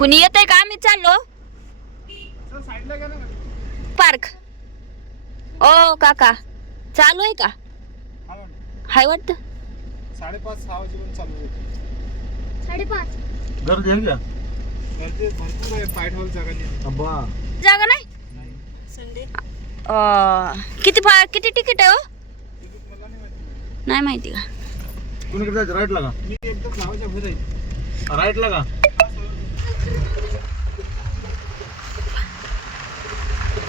कुणी येतंय का? आम्ही चाललो पार्क. ओ काका चालू आहे का? हाय वाटतं 5:30-6 वाजेपर्यंत चालू होते. 5:30 गर्दी आहे का? गर्दी भरपूर आहे. पायठवल जागा नाही. अब्बा जागा नाही. संडे किती तिकीट आहे हो? मला नाही माहिती. नाही माहिती का? कुणीकडे जायचं? राईटला का? मी एकदम गावाच्या बाहेर आहे. राईटला का?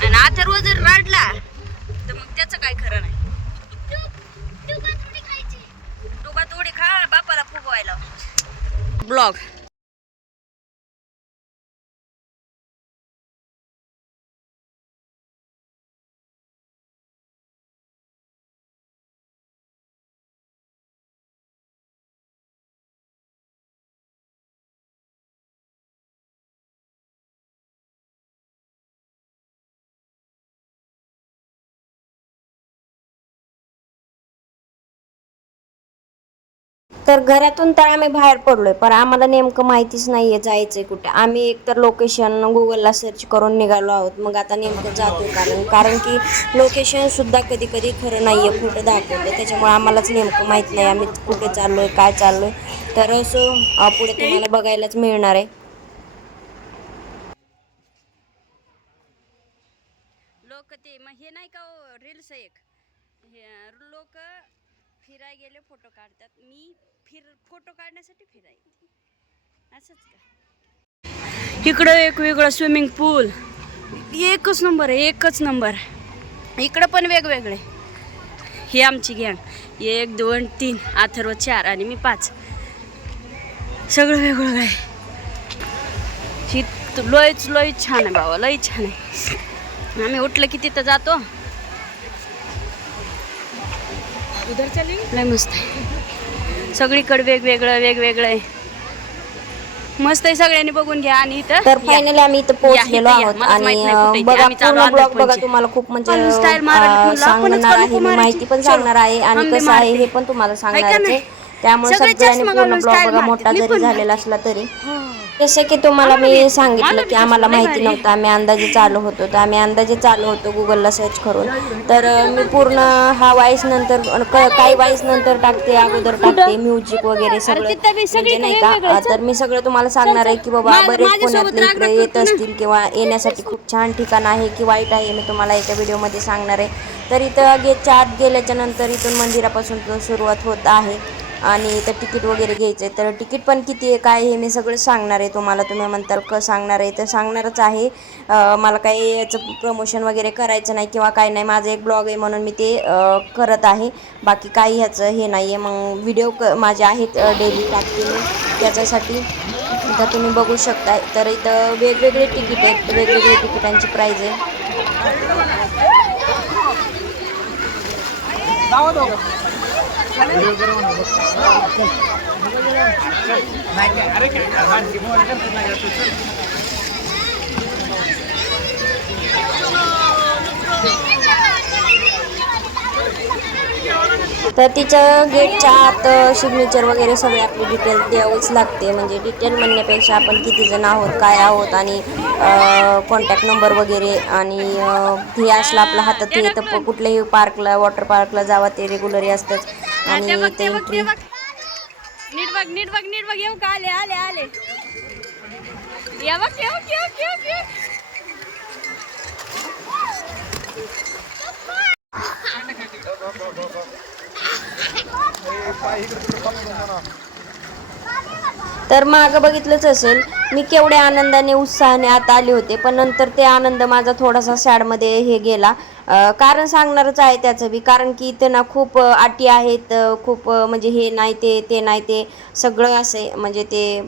आणि अथर्व जर रडला तर मग त्याचं काय खरं नाही. डोबा थोडी खा बापाला फुगवायला. ब्लॉग तर घरातून तर आम्ही बाहेर पडलोय, पण आम्हाला नेमकं माहितीच नाहीये जायचंय कुठे. आम्ही एकतर लोकेशन गुगलला सर्च करून निघालो आहोत. मग आता नेमकं जातोय कारण की लोकेशन सुद्धा कधी कधी खरं नाहीये, कुठं दाखवते. त्याच्यामुळे आम्हालाच नेमकं माहित नाही आम्ही कुठे चाललोय, काय चाललोय. तर असं पुढे तुम्हाला बघायलाच मिळणार आहे. लोक ते मग हे नाही का रील्स एक लोक फिराय गेले फोटो काढतात. मी फोटो काढण्यासाठी फिरायचे असंच का? इकडं एक वेगळं स्विमिंग पूल. एकच नंबर आहे, एकच नंबर. इकडं पण वेगवेगळे. ही आमची गँग 1 2 3 अथर्व 4 आणि मी 5. सगळं वेगळं आहे. ही लयच छान आहे बाबा, लय छान आहे. आम्ही उठलं की तिथं जातो. लय मस्त आहे. सगळीकडे वेगवेगळं आहे. मस्त आहे. सगळ्यांनी बघून घ्या. आणि इथं तर फायनली आम्ही इथं पोहोचलेलो आहोत. आणि बघा पूर्ण ब्लॉग बघा, तुम्हाला खूप म्हणजे सांगणार आहे मी, माहिती पण सांगणार आहे आणि कसं आहे हे पण तुम्हाला सांगणार आहे. त्यामुळे सगळ्यांनी पूर्ण ब्लॉग बघा, मोठा जरी झालेला असला तरी. जसं की तुम्हाला मी सांगितलं की आम्हाला माहिती नव्हतं, आम्ही अंदाजे चालू होतो गुगलला सर्च करून. तर मी पूर्ण हा वॉइस नंतर काही वॉइस नंतर टाकते, अगोदर टाकते म्युझिक वगैरे सगळं, म्हणजे नाही का. तर मी सगळं तुम्हाला सांगणार आहे की बाबा बरेच पुण्यातले इकडे येत असतील किंवा येण्यासाठी खूप छान ठिकाण आहे की वाईट आहे, मी तुम्हाला एका व्हिडिओमध्ये सांगणार आहे. तर इथं गेटच्या आत गेल्याच्या नंतर इथून मंदिरापासून सुरुवात होत आहे. आणि इथं तिकीट वगैरे घ्यायचं आहे. तर तिकीट पण किती आहे काय हे मी सगळं सांगणार आहे तुम्हाला. तुम्ही म्हणताल सांगणार आहे तर सांगणारच आहे. मला काही याचं प्रमोशन वगैरे करायचं नाही किंवा काय नाही. माझं एक ब्लॉग आहे म्हणून मी ते करत आहे. बाकी काही ह्याचं हे नाही आहे. मग व्हिडिओ माझे आहेत डेली टाकते मी त्याच्यासाठी. इथं तुम्ही बघू शकता. तर इथं वेगवेगळे तिकीट आहेत, वेगवेगळे तिकिटांची प्राईज आहे. तर तिच्या गेटच्या आत सिग्नेचर वगैरे सगळे आपली डिटेल द्यावीच लागते. म्हणजे डिटेल म्हणण्यापेक्षा आपण किती जण आहोत, काय आहोत आणि कॉन्टॅक्ट नंबर वगैरे. आणि हे असलं आपल्या हातात हे तर कुठल्याही पार्कला, वॉटर पार्कला जावा ते रेग्युलर असतंच. आणि ते एंट्री नीट बघ येऊ का? आले या बघ येऊ. तर मागं बघितलंच असेल मी केवढ्या आनंदाने उत्साहाने आत आले होते, पण नंतर ते आनंद माझा थोडासा सॅडमध्ये हे गेला. कारण सांगणारच आहे त्याचं बी. कारण की इथे ना खूप अटी आहेत, खूप म्हणजे हे नाही ते नाही ते सगळं असे म्हणजे ते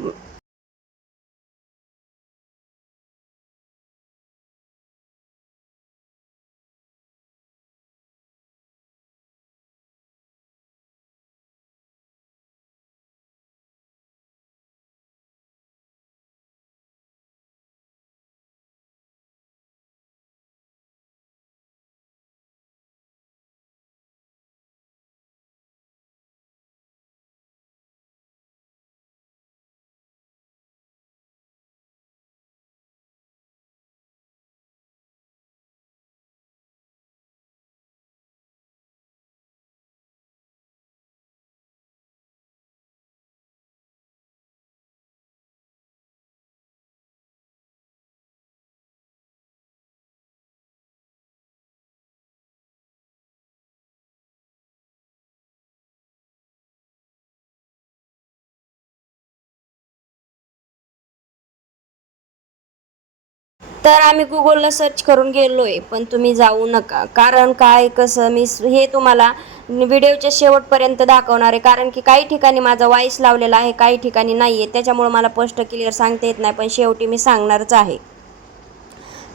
तर आम्ही गुगलला सर्च करून गेलोय, पण तुम्ही जाऊ नका. कारण काय कसं मी हे तुम्हाला व्हिडिओच्या शेवटपर्यंत दाखवणार आहे. कारण की काही ठिकाणी माझा वॉइस लावलेला आहे, काही ठिकाणी नाही आहे, त्याच्यामुळे मला स्पष्ट क्लिअर सांगता येत नाही, पण शेवटी मी सांगणारच आहे.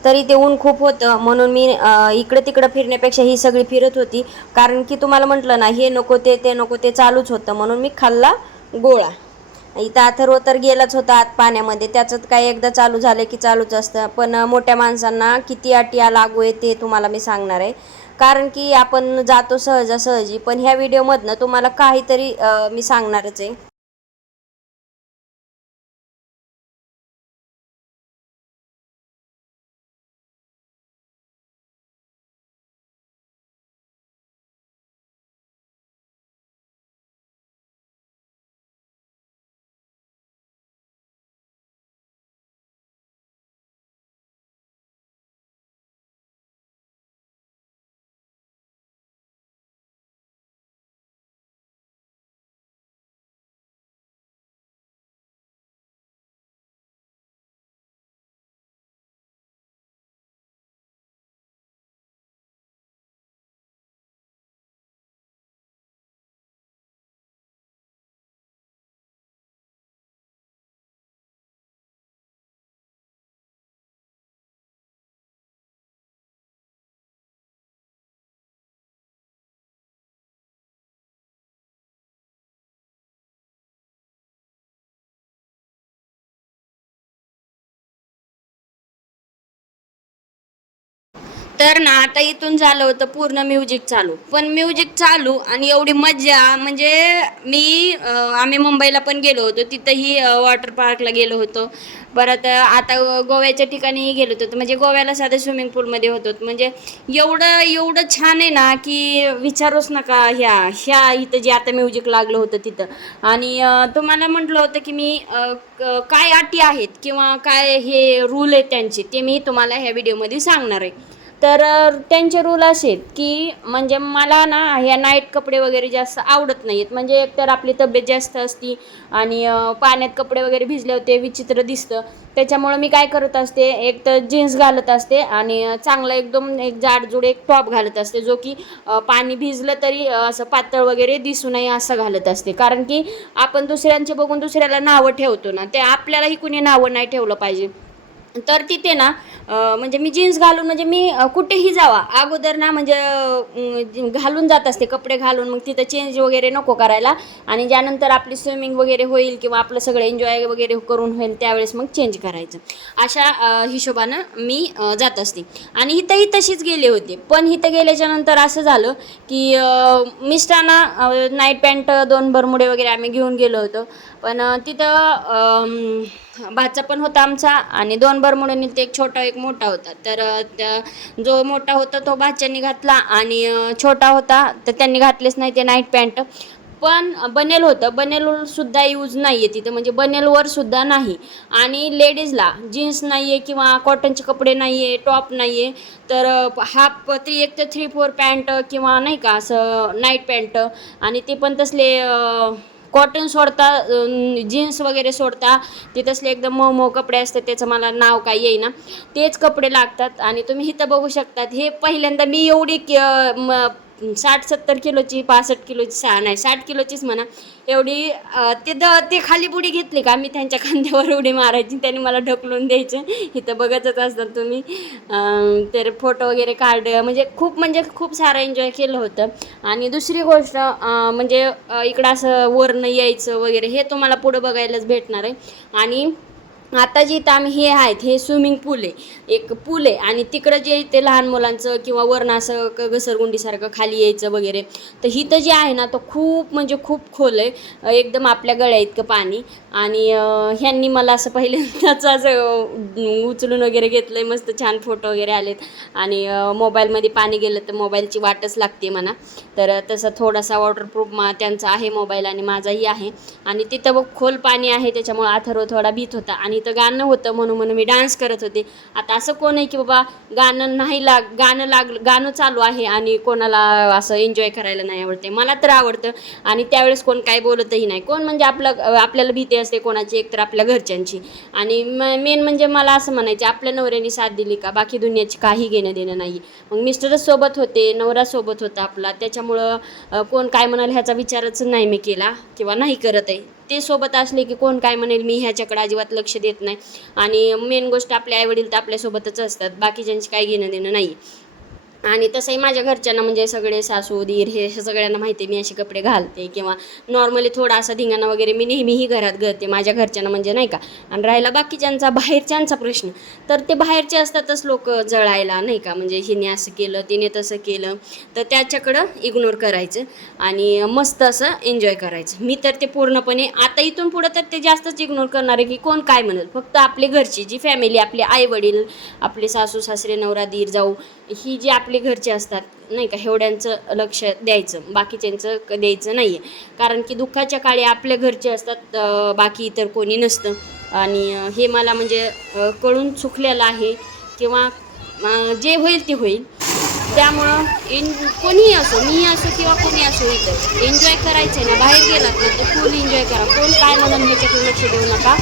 तरी ते ऊन खूप होतं म्हणून मी इकडे तिकडं फिरण्यापेक्षा ही सगळी फिरत होती. कारण की तुम्हाला म्हटलं ना, हे नको ते नको ते चालूच होतं, म्हणून मी खाल्ला गोळा. इथं अथर्व तर गेलाच होता आत पाण्यामध्ये, त्याचं काय एकदा चालू झालं की चालूच असतं. पण मोठ्या माणसांना किती अटी लागू आहे ते तुम्हाला मी सांगणार आहे. कारण की आपण जातो सहजासहजी, पण ह्या व्हिडिओमधनं तुम्हाला काहीतरी मी सांगणारच आहे. तर ना आता इथून झालं होतं पूर्ण म्युझिक चालू, पण म्युझिक चालू आणि एवढी मज्जा म्हणजे आम्ही मुंबईला पण गेलो होतो, तिथंही वॉटर पार्कला गेलो होतो. परत आता गोव्याच्या ठिकाणीही गेलो होतो, म्हणजे गोव्याला साधं स्विमिंग पूलमध्ये होतो. म्हणजे एवढं छान आहे ना की विचारूच नका. ह्या इथं जे आता म्युझिक लागलं होतं तिथं. आणि तुम्हाला म्हटलं होतं की मी काय अटी आहेत किंवा काय हे रूल आहेत त्यांचे, ते मी तुम्हाला ह्या व्हिडिओमध्ये सांगणार आहे. तर त्यांचे रूल असे आहेत की म्हणजे मला ना ह्या नाईट कपडे वगैरे जास्त आवडत नाही आहेत. म्हणजे एकतर आपली तब्येत जास्त असती आणि पाण्यात कपडे वगैरे भिजले होते विचित्र दिसतं. त्याच्यामुळं मी काय करत असते, एक तर जीन्स घालत असते आणि चांगला एकदम एक जाडजूड एक टॉप घालत असते, जो की पाणी भिजलं तरी असं पातळ वगैरे दिसू नये असं घालत असते. कारण की आपण दुसऱ्यांचे बघून दुसऱ्याला नावं ठेवतो ना, ते आपल्यालाही कुणी नावं नाही ठेवलं पाहिजे. तर तिथे ना म्हणजे मी जीन्स घालून म्हणजे मी कुठेही जावा अगोदर ना म्हणजे घालून जात असते कपडे घालून, मग तिथं चेंज वगैरे नको करायला. आणि ज्यानंतर आपली स्विमिंग वगैरे होईल किंवा आपलं सगळं एन्जॉय वगैरे करून होईल त्यावेळेस मग चेंज करायचं, अशा हिशोबानं मी जात असते. आणि इथंही तशीच गेले होते. पण इथं गेल्याच्या नंतर असं झालं की मिस्टरांना नाईट पॅन्ट 2 बरमुडे वगैरे आम्ही घेऊन गेलो होतो. पण तिथं भाचा पण होता आमचा आणि 2 बरमुडांनी ते एक छोटा एक मोठा होता. तर जो मोठा होता तो भाच्यानी घातला आणि छोटा होता तर त्यांनी घातलेच नाही ते नाईट पॅन्ट. पण बनेल होतं, बनेलसुद्धा यूज नाही आहे तिथं, म्हणजे बनेलवर सुद्धा नाही. आणि लेडीजला जीन्स नाही आहे किंवा कॉटनचे कपडे नाही आहे, टॉप नाही आहे, तर हाफ एक तर 3/4 पॅन्ट किंवा नाही का असं नाईट पॅन्ट, आणि ते पण तसले कॉटन सोडता जीन्स वगैरे सोडता ते तसले एकदम मऊ कपडे असतात, त्याचं मला नाव काय येईना, तेच कपडे लागतात. आणि तुम्ही इथं बघू शकतात, हे पहिल्यांदा मी एवढी 60-70 किलोची 65 किलोची नाही 60 किलोचीच म्हणा एवढी ते खाली बुडी घेतली का मी त्यांच्या खांद्यावर उडी मारायची, त्यांनी मला ढकलून द्यायचं. इथं बघतच असतात तुम्ही. तर फोटो वगैरे काढले, म्हणजे खूप सारं एन्जॉय केलं होतं. आणि दुसरी गोष्ट म्हणजे इकडं असं वरनं यायचं वगैरे हे तुम्हाला पुढं बघायलाच भेटणार आहे. आणि आता जे इथं आम्ही हे आहेत हे स्विमिंग पूल आहे, एक पूल आहे. आणि तिकडं जे ते लहान मुलांचं किंवा वरनं असं घसरगुंडीसारखं खाली यायचं वगैरे, तर इथं जे आहे ना तो खूप म्हणजे खूप खोल आहे, एकदम आपल्या गळ्या इतकं पाणी. आणि ह्यांनी मला असं पहिल्यांदाच असं उचलून वगैरे घेतलं आहे, मस्त छान फोटो वगैरे आलेत. आणि मोबाईलमध्ये पाणी गेलं तर मोबाईलची वाटच लागते म्हणा, तर तसं थोडासा वॉटरप्रूफ त्यांचा आहे मोबाईल आणि माझाही आहे. आणि तिथं बघ खोल पाणी आहे, त्याच्यामुळे अथर्व थोडा भीत होता. आणि इथं गाणं होतं म्हणून मी डान्स करत होते. आता असं कोण आहे की बाबा गाणं चालू आहे आणि कोणाला असं एन्जॉय करायला नाही आवडते. मला तर आवडतं आणि त्यावेळेस कोण काय बोलतही नाही. कोण म्हणजे आपल्याला भीती असते कोणाची, एक तर आपल्या घरच्यांची, आणि मेन म्हणजे मला असं म्हणायचं आपल्या नवऱ्याने साथ दिली का बाकी दुनियाची काही घेणं देणं नाही. मग मिस्टरच सोबत होते, नवरा सोबत होता आपला, त्याच्यामुळं कोण काय म्हणाल ह्याचा विचारच नाही मी केला किंवा नाही करत आहे. ते सोबत असले की कोण काय म्हणेल मी ह्याच्याकडे अजिबात लक्ष देत नाही. आणि मेन गोष्ट आपले आईवडील तर आपल्यासोबतच असतात, बाकीच्यांची काही घेणं देणं नाही. आणि तसंही माझ्या घरच्यांना म्हणजे सगळे सासू दीर हे सगळ्यांना माहिती आहे मी असे कपडे घालते किंवा नॉर्मली थोडा असा धिंगाणा वगैरे मी नेहमीही घरात करते माझ्या घरच्यांना म्हणजे नाही का. आणि राहिला बाकीच्यांचा बाहेरच्यांचा प्रश्न, तर ते बाहेरचे असतातच लोक जळायला नाही का, म्हणजे हिने असं केलं तिने तसं केलं, तर त्याच्याकडं इग्नोर करायचं आणि मस्त असं एन्जॉय करायचं. मी तर ते पूर्णपणे आता इथून पुढं तर ते जास्तच इग्नोर करणार आहे की कोण काय म्हणेल. फक्त आपले घरची जी फॅमिली, आपले आई वडील, आपले सासू सासरे, नवरा दीर जाऊ, ही जी आपले घरचे असतात नाही का, एवढ्यांचं लक्ष द्यायचं, बाकीच्यांचं द्यायचं नाही आहे. कारण की दुःखाच्या काळी आपल्या घरचे असतात, बाकी इतर कोणी नसतं. आणि हे मला म्हणजे कळून चुकलेलं आहे किंवा जे होईल ते होईल. त्यामुळं कोणीही असो, मी असो किंवा कोणी असो, इथं एन्जॉय करायचं आहे ना. बाहेर गेलात ना तर फुल एन्जॉय करा. कोण काय म्हणून ह्याच्याकडे लक्ष देऊ नका,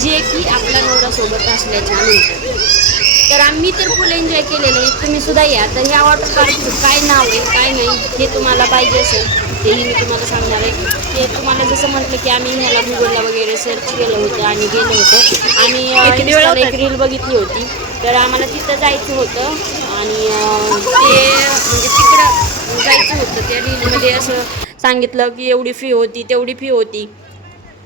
जे की आपल्या नवऱ्यासोबत असल्याच्या नंतर. तर आम्ही तर फुल एन्जॉय केलेलं आहे, तुम्ही सुद्धा या. तर ह्या वॉटर पार्कचं काय नाव आहे काय नाही हे तुम्हाला पाहिजे असेल तेही मी तुम्हाला सांगणार आहे. ते तुम्हाला जसं म्हटलं की आम्ही ह्याला गुगलला वगैरे सर्च केलं होतं आणि गेलो होतो आणि एक रील बघितली होती, तर आम्हाला तिथं जायचं होतं आणि ते म्हणजे तिकडं जायचं होतं. त्या रीलमध्ये असं सांगितलं की एवढी फी होती तेवढी फी होती,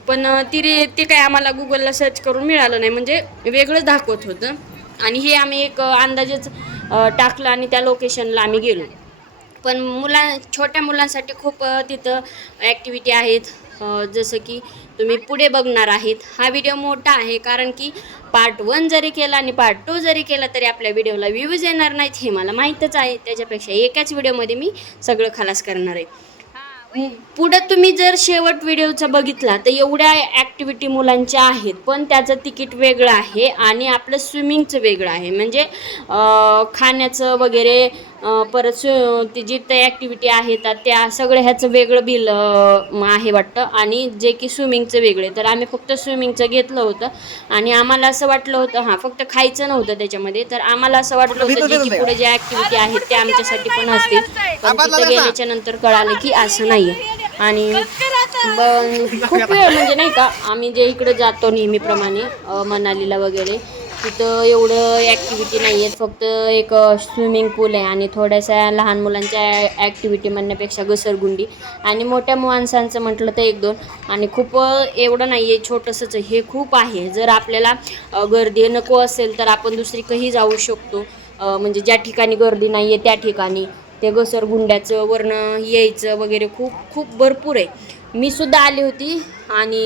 पण ते काय आम्हाला गुगलला सर्च करून मिळालं नाही, म्हणजे वेगळंच दाखवत होतं. आणि हे आम्ही एक अंदाजेच टाकलं आणि त्या लोकेशनला आम्ही गेलो. पण छोट्या मुलांसाठी खूप तिथं ॲक्टिव्हिटी आहेत, जसं की तुम्ही पुढे बघणार आहेत. हा व्हिडिओ मोठा आहे कारण की पार्ट 1 जरी केला आणि पार्ट 2 जरी केला तरी आपल्या व्हिडिओला व्ह्यूज येणार नाहीत हे मला माहीतच आहे. त्याच्यापेक्षा एकाच व्हिडिओमध्ये मी सगळं खलास करणार आहे. पुढं तुम्ही जर शेवट व्हिडिओचा बघितला तर एवढ्या ॲक्टिव्हिटी मुलांच्या आहेत, पण त्याचं तिकीट वेगळं आहे आणि आपलं स्विमिंगचं वेगळं आहे. म्हणजे खाण्याचं वगैरे परत ती जी त्या ॲक्टिव्हिटी आहेत त्या सगळ्या ह्याचं वेगळं बिल आहे वाटतं, आणि जे की स्विमिंगचं वेगळे. तर आम्ही फक्त स्विमिंगचं घेतलं होतं आणि आम्हाला असं वाटलं होतं फक्त खायचं नव्हतं त्याच्यामध्ये, तर आम्हाला असं वाटलं होतं जे की पुढे ज्या ॲक्टिव्हिटी आहेत त्या आमच्यासाठी पण असतील. पण तिथं गेल्याच्या नंतर कळालं की असं नाही आहे. आणि खूप वेळ म्हणजे नाही का, आम्ही जे इकडे जातो नेहमीप्रमाणे मनालीला वगैरे, तिथं एवढं ॲक्टिव्हिटी नाही आहेत. फक्त एक स्विमिंग पूल आहे आणि थोड्याशा लहान मुलांच्या ॲक्टिव्हिटी म्हणण्यापेक्षा घसरगुंडी, आणि मोठ्या माणसांचं म्हटलं तर 1-2, आणि खूप एवढं नाही आहे, छोटंसंच हे खूप आहे. जर आपल्याला गर्दी नको असेल तर आपण दुसरीकडे जाऊ शकतो, म्हणजे ज्या ठिकाणी गर्दी नाही आहे त्या ठिकाणी. ते घसरगुंड्याचं वरनं यायचं वगैरे खूप खूप भरपूर आहे. मी सुद्धा आली होती आणि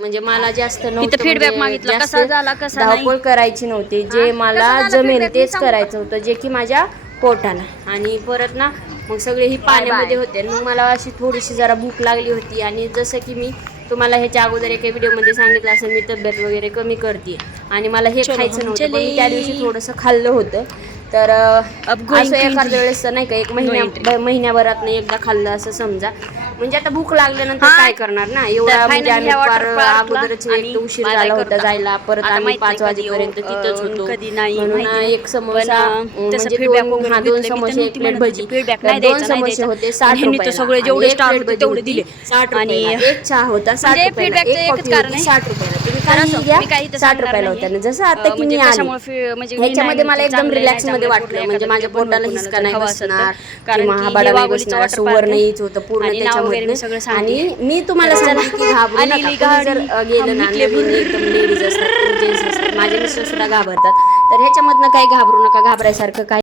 म्हणजे मला जास्त नव्हतं फीडबॅक मागितला, कसा झाला कसा नाही धावपळ करायची नव्हती. जे मला जमेल तेच करायचं होतं, जे की माझ्या पोटाला. आणि परत ना मग सगळे ही पाण्यामध्ये होते. मग मला अशी थोडीशी जरा भूक लागली होती, आणि जसं की मी तुम्हाला ह्याच्या अगोदर एका व्हिडिओमध्ये सांगितलं असेल मी तब्येत वगैरे कमी करते आणि मला हे खायचं नव्हतं, पण मी त्या दिवशी थोडंसं खाल्लं होतं. तर असं एखाद्या वेळेस नाही का, एक महिन्याभरात एकदा खाल्लं असं समजा. म्हणजे आता भूक लागल्यानंतर काय करणार ना, एवढा म्हणजे आम्ही अगोदरच एक उशीर झाला होता जायला. परत आम्ही 5 वाजेपर्यंत तिथंच होतो. म्हणून एक समोसा म्हणजे 2 समोसे 1 प्लेट भजी, 2 समोसे होते 60 रुपये, सगळे जेवढे स्टार होते तेवढे दिले. 60 आणि एक चहा होता 60 रुपयाला, एक कॉफी होती 60 रुपयाला. तुम्ही काही घ्या 60 रुपयाला होत्या. जसं आता की मी आले ह्याच्यामध्ये मला एकदम रिलॅक्स मध्ये वाटलं, म्हणजे माझ्या पोटाला हिसका नाही बसणार किंवा हाबाडा नाही बसणार, सुवर नाहीच होतं पूर्ण त्याच्यामध्ये. आणि मी तुम्हाला सांगते की घाबरू नका. जर गेलं ना एकदम लेडीज असतात जेंट्स असतात, माझे मिस्टर सुद्धा घाबरतात, तर ह्याच्यामधनं काही घाबरू नका, घाबरायसारखं काही